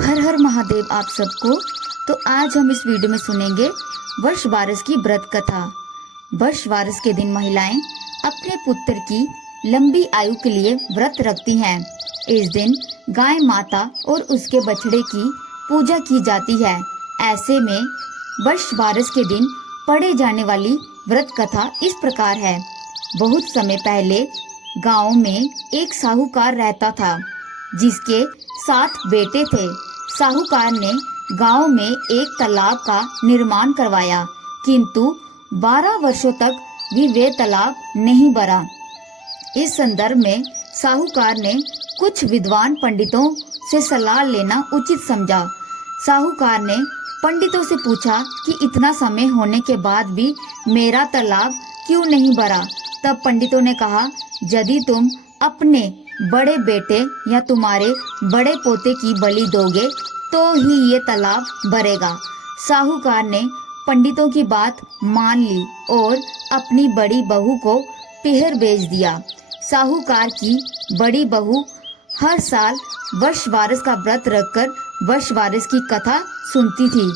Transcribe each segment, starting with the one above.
हर हर महादेव आप सबको। तो आज हम इस वीडियो में सुनेंगे वर्ष बारस की व्रत कथा। वर्ष बारस के दिन महिलाएं अपने पुत्र की लंबी आयु के लिए व्रत रखती हैं। इस दिन गाय माता और उसके बछड़े की पूजा की जाती है। ऐसे में वर्ष बारस के दिन पढ़े जाने वाली व्रत कथा इस प्रकार है। बहुत समय पहले गांव में एक साहूकार रहता था जिसके 7 बेटे थे। साहूकार ने गांव में एक तालाब का निर्माण करवाया, किंतु 12 वर्षों तक भी वे तालाब नहीं भरा। इस संदर्भ में साहूकार ने कुछ विद्वान पंडितों से सलाह लेना उचित समझा। साहूकार ने पंडितों से पूछा कि इतना समय होने के बाद भी मेरा तालाब क्यों नहीं भरा। तब पंडितों ने कहा, यदि तुम अपने बड़े बेटे या तुम्हारे बड़े पोते की बलि दोगे तो ही ये तालाब भरेगा। साहूकार ने पंडितों की बात मान ली और अपनी बड़ी बहू को पिहर भेज दिया। साहूकार की बड़ी बहू हर साल वर्ष बारस का व्रत रखकर वर्ष बारस की कथा सुनती थी।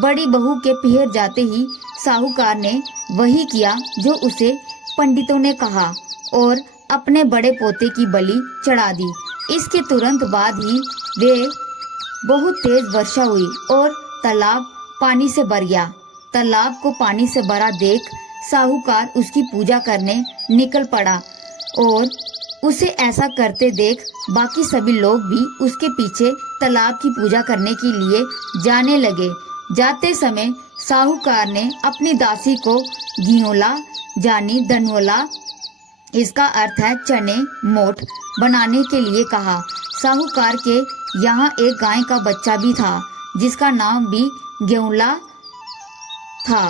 बड़ी बहू के पिहर जाते ही साहूकार ने वही किया जो उसे पंडितों ने कहा और अपने बड़े पोते की बलि चढ़ा दी। इसके तुरंत बाद ही वे बहुत तेज वर्षा हुई और तालाब पानी से भर गया। तालाब को पानी से भरा देख साहूकार उसकी पूजा करने निकल पड़ा और उसे ऐसा करते देख बाकी सभी लोग भी उसके पीछे तालाब की पूजा करने के लिए जाने लगे। जाते समय साहूकार ने अपनी दासी को घियोला यानी धनवला, इसका अर्थ है चने मोठ, बनाने के लिए कहा। साहूकार के यहाँ एक गाय का बच्चा भी था जिसका नाम भी गेउला था।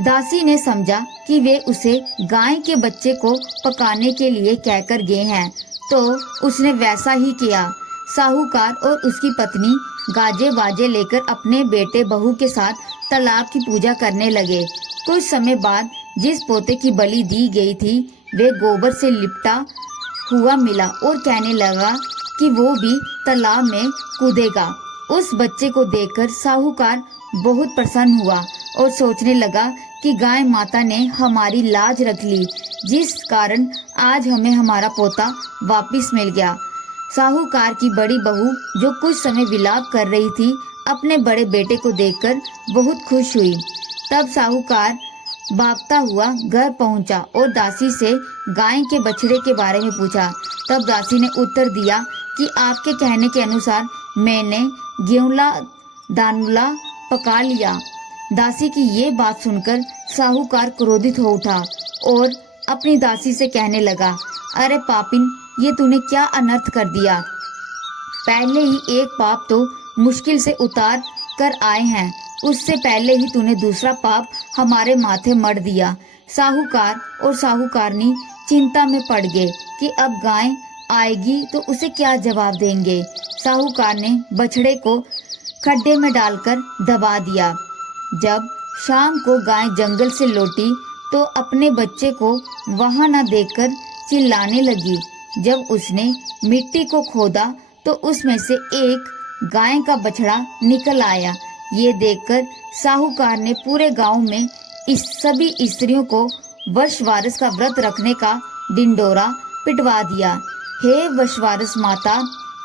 दासी ने समझा कि वे उसे गाय के बच्चे को पकाने के लिए कहकर गए हैं, तो उसने वैसा ही किया। साहूकार और उसकी पत्नी गाजे बाजे लेकर अपने बेटे बहू के साथ तालाब की पूजा करने लगे। कुछ समय बाद जिस पोते की बलि दी गई थी वे गोबर से लिपटा हुआ मिला और कहने लगा कि वो भी तालाब में कूदेगा। उस बच्चे को देखकर साहूकार बहुत प्रसन्न हुआ और सोचने लगा कि गाय माता ने हमारी लाज रख ली, जिस कारण आज हमें हमारा पोता वापस मिल गया। साहूकार की बड़ी बहू जो कुछ समय विलाप कर रही थी, अपने बड़े बेटे को देखकर बहुत खुश हुई। तब साहूकार भागता हुआ घर पहुंचा और दासी से गाय के बछड़े के बारे में पूछा। तब दासी ने उत्तर दिया कि आपके कहने के अनुसार मैंने गेउला दानुला पका लिया। दासी की ये बात सुनकर साहूकार क्रोधित हो उठा और अपनी दासी से कहने लगा, अरे पापिन, ये तूने क्या अनर्थ कर दिया। पहले ही एक पाप तो मुश्किल से उतार कर आए हैं, उससे पहले ही तूने दूसरा पाप हमारे माथे मढ़ दिया। साहूकार और साहूकारनी चिंता में पड़ गए कि अब गाय आएगी तो उसे क्या जवाब देंगे। साहूकार ने बछड़े को खड्डे में डालकर दबा दिया। जब शाम को गाय जंगल से लौटी तो अपने बच्चे को वहां न देखकर चिल्लाने लगी। जब उसने मिट्टी को खोदा तो उसमें से एक गाय का बछड़ा निकल आया। ये देखकर साहूकार ने पूरे गांव में इस सभी स्त्रियों को वर्ष बारस का व्रत रखने का डिंडोरा पिटवा दिया। हे वर्ष बारस माता,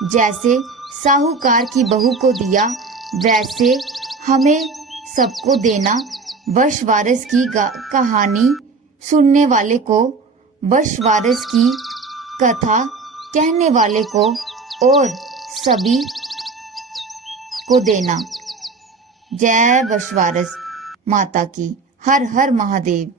जैसे साहूकार की बहू को दिया वैसे हमें सबको देना। वर्ष बारस की कहानी सुनने वाले को, वर्ष बारस की कथा कहने वाले को और सभी को देना। जय वर्ष बारस माता की। हर हर महादेव।